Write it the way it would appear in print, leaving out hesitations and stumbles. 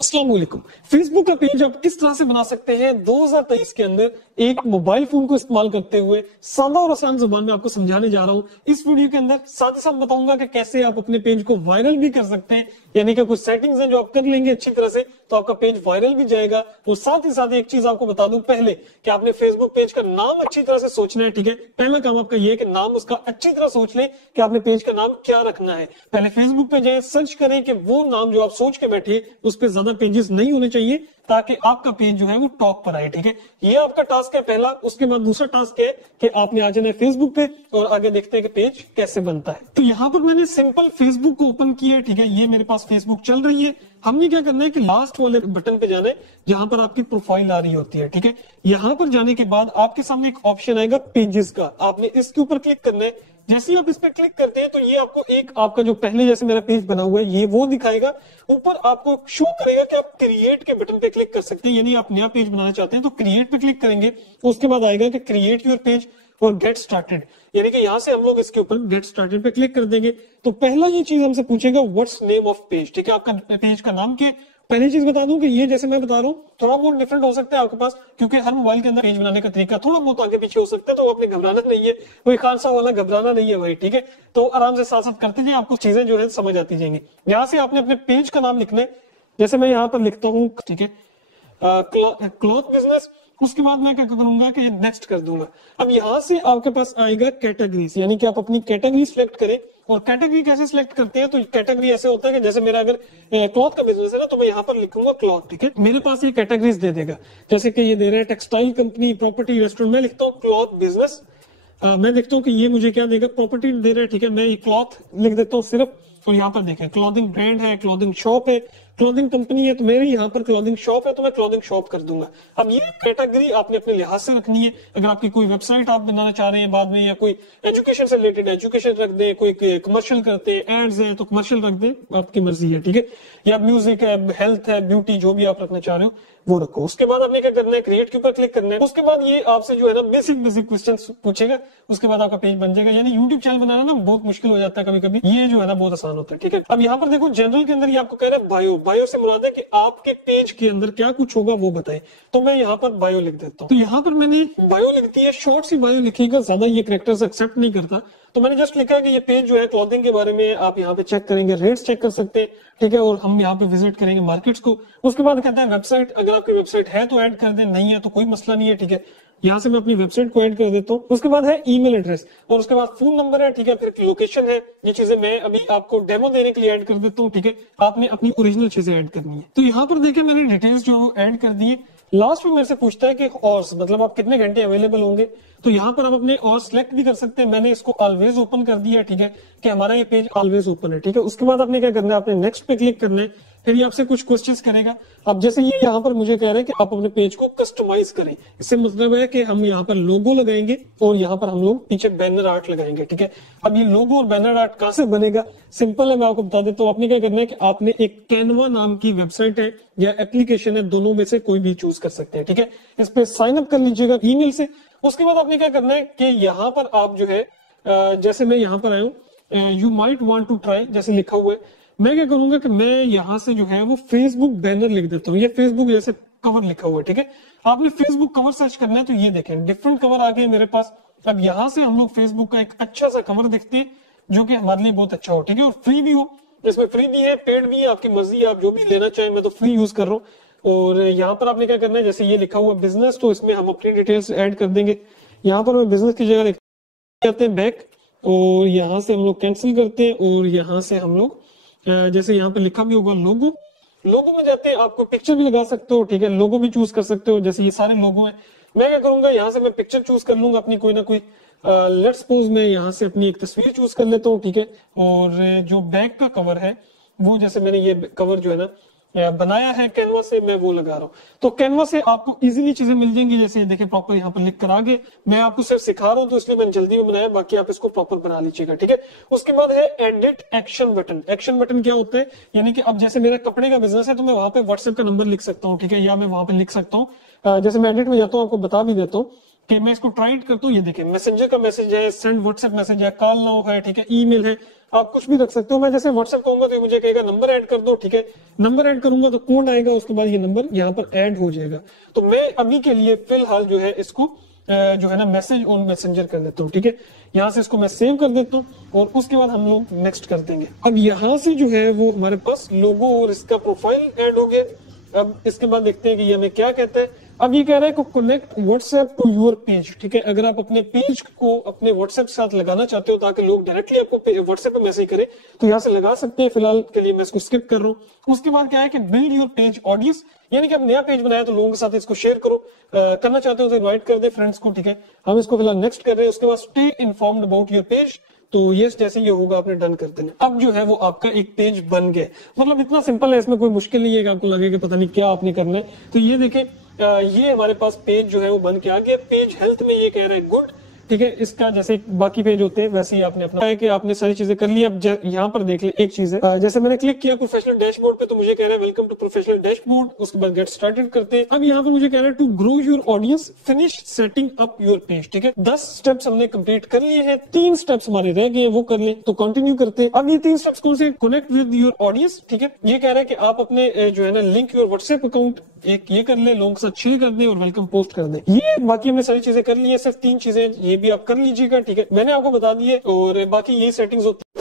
अस्सलाम वालेकुम। फेसबुक का पेज आप किस तरह से बना सकते हैं 2023 के अंदर एक मोबाइल फोन को इस्तेमाल करते हुए सादा और आसान जुबान में आपको समझाने जा रहा हूं इस वीडियो के अंदर। साथ ही साथ बताऊंगा कि कैसे आप अपने पेज को वायरल भी कर सकते हैं, यानी कि कुछ सेटिंग्स हैं जो आप कर लेंगे अच्छी तरह से तो आपका पेज वायरल भी जाएगा। और साथ ही साथ एक चीज आपको बता दूं पहले कि आपने फेसबुक पेज का नाम अच्छी तरह से सोचना है। ठीक है, पहला काम आपका ये है कि नाम उसका अच्छी तरह सोच लें कि आपने पेज का नाम क्या रखना है। पहले फेसबुक पे जाए, सर्च करें कि वो नाम जो आप सोच के बैठे उस पर ज्यादा पेजेस नहीं होने चाहिए ताकि आपका पेज जो है वो टॉप पर आए। ठीक है, ये आपका टास्क है पहला। उसके बाद दूसरा टास्क है कि आपने आ जाना है फेसबुक पे और आगे देखते हैं कि पेज कैसे बनता है। तो यहाँ पर मैंने सिंपल फेसबुक को ओपन किया है। ठीक है, ये मेरे पास फेसबुक चल रही है। हमने क्या करना है कि लास्ट वाले बटन पे जाना है जहां पर आपकी प्रोफाइल आ रही होती है। ठीक है, यहां पर जाने के बाद आपके सामने एक ऑप्शन आएगा पेजेस का, आपने इसके ऊपर क्लिक करना है। जैसे ही आप इस पर क्लिक करते हैं तो ये आपको एक आपका जो पहले जैसे मेरा पेज बना हुआ है ये वो दिखाएगा। ऊपर आपको शो करेगा कि आप क्रिएट के बटन पे क्लिक कर सकते हैं, यानी आप नया पेज बनाना चाहते हैं तो क्रिएट पे क्लिक करेंगे। उसके बाद आएगा कि क्रिएट योर पेज और गेट स्टार्टेड, यानी कि यहां से हम लोग इसके ऊपर गेट स्टार्टेड पे क्लिक कर देंगे। तो पहला ये चीज हमसे पूछेगा व्हाट्स नेम ऑफ पेज। ठीक है, आपका पेज का नाम क्या है। पहली चीज बता दूं कि ये जैसे मैं बता रहा हूँ थोड़ा बहुत डिफरेंट हो सकता है आपके पास, क्योंकि हर मोबाइल के अंदर पेज बनाने का तरीका थोड़ा बहुत आगे पीछे हो सकता है, तो आपने घबराना नहीं है, कोई खानसा वाला घबराना नहीं है भाई। ठीक है, तो आराम से साथ साथ करते जाइए, आपको चीजें जो है समझ आती जाएंगी। यहाँ से आपने अपने पेज का नाम लिखना है, जैसे मैं यहाँ पर लिखता हूँ, ठीक है, क्लॉथ बिजनेस। उसके बाद मैं क्या करूंगा कि नेक्स्ट कर दूंगा। अब यहां से आपके पास आएगा कैटेगरीज, यानी कि आप अपनी कैटेगरी सिलेक्ट करें। और कैटेगरी कैसे सिलेक्ट करते हैं तो कैटेगरी ऐसे होता है कि जैसे मेरा अगर क्लॉथ का बिजनेस है ना तो मैं यहाँ पर लिखूंगा क्लॉथ। ठीक है, मेरे पास ये कैटेगरीज दे देगा, जैसे कि ये दे रहा है टेक्सटाइल कंपनी, प्रॉपर्टी, रेस्टोरेंट। मैं लिखता हूँ क्लॉथ बिजनेस। मैं देखता हूँ कि ये मुझे क्या देगा, प्रॉपर्टी दे रहा है। ठीक है, मैं ये क्लॉथ लिख देता हूँ सिर्फ। तो यहाँ पर देखें क्लॉथिंग ब्रांड है, क्लॉथिंग शॉप है, क्लॉथिंग कंपनी है, तो मेरे यहाँ पर क्लॉथिंग शॉप है तो मैं क्लॉथिंग शॉप कर दूंगा। अब ये कैटेगरी आपने अपने लिहाज से रखनी है। अगर आपकी कोई वेबसाइट आप बनाना चाह रहे हैं बाद में, या कोई एजुकेशन से रिलेटेड एजुकेशन रख दें, कोई कमर्शियल करते हैं, एड्स है तो कमर्शियल रख दें, आपकी मर्जी है। ठीक है, या म्यूजिक है, हेल्थ है, ब्यूटी, जो भी आप रखना चाह रहे हो वो रखो। उसके बाद आपने क्या करना है, क्रिएट के ऊपर क्लिक करना है। उसके बाद ये आपसे जो है ना बेसिक क्वेश्चन पूछेगा, उसके बाद आपका पेज बन जाएगा। यानी यूट्यूब चैनल बनाना ना बहुत मुश्किल हो जाता है कभी कभी, ये जो है ना बहुत आसान होता है। ठीक है, अब यहाँ पर देखो जनरल के अंदर ये आपको कह रहा है बायो। बायो से मुराद है कि आपके पेज के अंदर क्या कुछ होगा वो बताएं, तो मैं यहाँ पर बायो लिख देता हूँ। तो यहाँ पर मैंने बायो लिख दी है, शॉर्ट सी बायो लिखिएगा, ज्यादा ये कैरेक्टर्स एक्सेप्ट नहीं करता। तो मैंने जस्ट लिखा कि ये पेज जो है क्लॉथिंग के बारे में, आप यहाँ पे चेक करेंगे, रेट्स चेक कर सकते हैं। ठीक है, और हम यहाँ पे विजिट करेंगे मार्केट्स को। उसके बाद कहते हैं वेबसाइट, अगर आपकी वेबसाइट है तो ऐड कर दें, नहीं है तो कोई मसला नहीं है। ठीक है, यहाँ से मैं अपनी वेबसाइट को ऐड कर देता हूँ। उसके बाद है ईमेल एड्रेस और उसके बाद फोन नंबर है। ठीक है, फिर लोकेशन है। ये चीजें मैं अभी आपको डेमो देने के लिए ऐड कर देता हूँ। ठीक है, आपने अपनी ओरिजिनल चीजें ऐड करनी है। तो यहाँ पर देखिए मैंने डिटेल्स जो ऐड कर दी है। लास्ट में मेरे से पूछता है कि और मतलब आप कितने घंटे अवेलेबल होंगे, तो यहाँ पर आप अपने और सिलेक्ट भी कर सकते हैं। मैंने इसको ऑलवेज ओपन कर दिया है। ठीक है, कि हमारा ये पेज ऑलवेज ओपन है। ठीक है, उसके बाद आपने क्या करना है, आपने नेक्स्ट पे क्लिक करना है। फिर ये आपसे कुछ क्वेश्चंस करेगा। अब जैसे ये यहाँ पर मुझे कह रहे हैं कि आप अपने पेज को कस्टमाइज करें, इससे मतलब है कि हम यहाँ पर लोगो लगाएंगे और यहाँ पर हम लोग पीछे बैनर आर्ट लगाएंगे। ठीक है, अब ये लोगो और बैनर आर्ट कहाँ से बनेगा, सिंपल है, मैं आपको बता देता हूँ। आपने क्या करना है कि आपने एक कैनवा नाम की वेबसाइट है या एप्लीकेशन है, दोनों में से कोई भी चूज कर सकते हैं। ठीक है, इस पे साइन अप कर लीजिएगा ईमेल से। उसके बाद आपने क्या करना है कि यहाँ पर आप जो है जैसे मैं यहाँ पर आया हूँ, you might want to try जैसे लिखा हुआ है, मैं क्या करूंगा कि मैं यहाँ से जो है वो फेसबुक बैनर लिख देता हूँ। ये फेसबुक जैसे कवर लिखा हुआ है। ठीक है, आपने फेसबुक कवर सर्च करना है तो ये देखें डिफरेंट कवर आ गए मेरे पास। अब यहाँ से हम लोग फेसबुक का एक अच्छा सा कवर देखते हैं जो कि हमारे लिए बहुत अच्छा हो। ठीक है, और फ्री भी हो, इसमें फ्री भी है, पेड भी है, आपकी मर्जी, आप जो भी लेना चाहें। मैं तो फ्री यूज कर रहा हूँ। और यहाँ पर आपने क्या करना है, जैसे ये लिखा हुआ बिजनेस, तो इसमें हम अपनी डिटेल्स ऐड कर देंगे। यहाँ पर मैं बिजनेस की जगह लिखते हैं बैक, और यहाँ से हम लोग कैंसिल करते हैं, और यहाँ से हम लोग जैसे यहाँ पे लिखा भी होगा लोगो, लोगो में जाते हैं, आपको पिक्चर भी लगा सकते हो। ठीक है, लोगो भी चूज कर सकते हो, जैसे ये सारे लोगो हैं। मैं क्या करूंगा, यहाँ से मैं पिक्चर चूज कर लूंगा अपनी कोई ना कोई। लेट्स सपोज मैं यहाँ से अपनी एक तस्वीर चूज कर लेता हूँ। ठीक है, और जो बैक का कवर है वो जैसे मैंने ये कवर जो है ना बनाया है कैनवा से, मैं वो लगा रहा हूँ। तो कैनवा से आपको इजीली चीजें मिल जाएंगी, जैसे देखिए प्रॉपर यहाँ पर लिख कर आगे। मैं आपको सिर्फ सिखा रहा हूँ तो इसलिए मैंने जल्दी में बनाया, बाकी आप इसको प्रॉपर बना लीजिएगा। ठीक है, उसके बाद है edit action button. Action button क्या होता है, यानी कि अब जैसे मेरा कपड़े का बिजनेस है तो मैं वहां पे व्हाट्सएप का नंबर लिख सकता हूँ। ठीक है, या मैं वहां पे लिख सकता हूँ, जैसे मैं एडिट में जाता हूँ आपको बता भी देता हूँ कि मैं इसको ट्राई करता हूँ। ये देखिए मैसेंजर का मैसेज है, सेंड व्हाट्सएप मैसेज है, कॉल नाउ है, ठीक है, ईमेल है, आप कुछ भी रख सकते हो। मैं जैसे व्हाट्सएप कहूंगा तो मुझे कहेगा नंबर ऐड कर दो, ठीक है, नंबर ऐड करूंगा तो कोड आएगा, उसके बाद ये नंबर यहाँ पर ऐड हो जाएगा। तो मैं अभी के लिए फिलहाल जो है इसको जो है ना मैसेज ऑन मैसेंजर कर देता हूँ, ठीक है। यहाँ से इसको मैं सेव कर देता हूँ और उसके बाद हम लोग नेक्स्ट कर देंगे। अब यहाँ से जो है वो हमारे पास लोगो और इसका प्रोफाइल ऐड हो गया। अब इसके बाद देखते हैं कि ये हमें क्या कहता है। अब ये कह रहा है कि connect WhatsApp to your page, ठीक है। अगर आप अपने पेज को अपने व्हाट्सएप के साथ लगाना चाहते हो ताकि लोग डायरेक्टली आपको व्हाट्सएप पे मैसेज करें तो यहाँ से लगा सकते हैं। फिलहाल के लिए मैं इसको स्किप कर रहा हूँ। उसके बाद क्या है कि बिल्ड योर पेज ऑडियंस, यानी कि आप नया पेज बनाया तो लोगों के साथ इसको शेयर करो, करना चाहते हो तो इनवाइट कर दे फ्रेंड्स को, ठीक है। हम इसको फिलहाल नेक्स्ट कर रहे हैं। उसके बाद stay informed about your page, तो ये जैसे ये होगा आपने डन कर देना। अब जो है वो आपका एक पेज बन गया। मतलब इतना सिंपल है, इसमें कोई मुश्किल नहीं है कि आपको लगे कि पता नहीं क्या आपने करना है। तो ये देखें ये हमारे पास पेज जो है वो बन के आ गया। पेज हेल्थ में ये कह रहा है गुड, ठीक है। इसका जैसे बाकी पेज होते हैं वैसे ही आपने अपना है कि आपने सारी चीजें कर ली। अब यहाँ पर देख ले एक चीज है, जैसे मैंने क्लिक किया प्रोफेशनल डैशबोर्ड पे तो मुझे कह रहा है वेलकम टू प्रोफेशनल डैशबोर्ड। उसके बाद गेट स्टार्टेड करते हैं। अब यहाँ पर मुझे कह रहा है to grow your audience finish setting up your page, ठीक है। 10 स्टेप्स हमने कंप्लीट कर लिए हैं, 3 स्टेप्स हमारे रह गए, वो कर ले तो कंटिन्यू करते हैं। अब ये 3 स्टेप्स कौन से? कनेक्ट विद योर ऑडियंस, ठीक है। ये कह रहा है कि आप अपने जो है ना लिंक योर व्हाट्सएप अकाउंट एक ये कर ले, लोगों के साथ शेयर कर दे और वेलकम पोस्ट कर दे। ये बाकी हमने सारी चीजें कर ली है, सिर्फ 3 चीजें ये भी आप कर लीजिएगा, ठीक है। मैंने आपको बता दी है और बाकी यही सेटिंग्स होती है।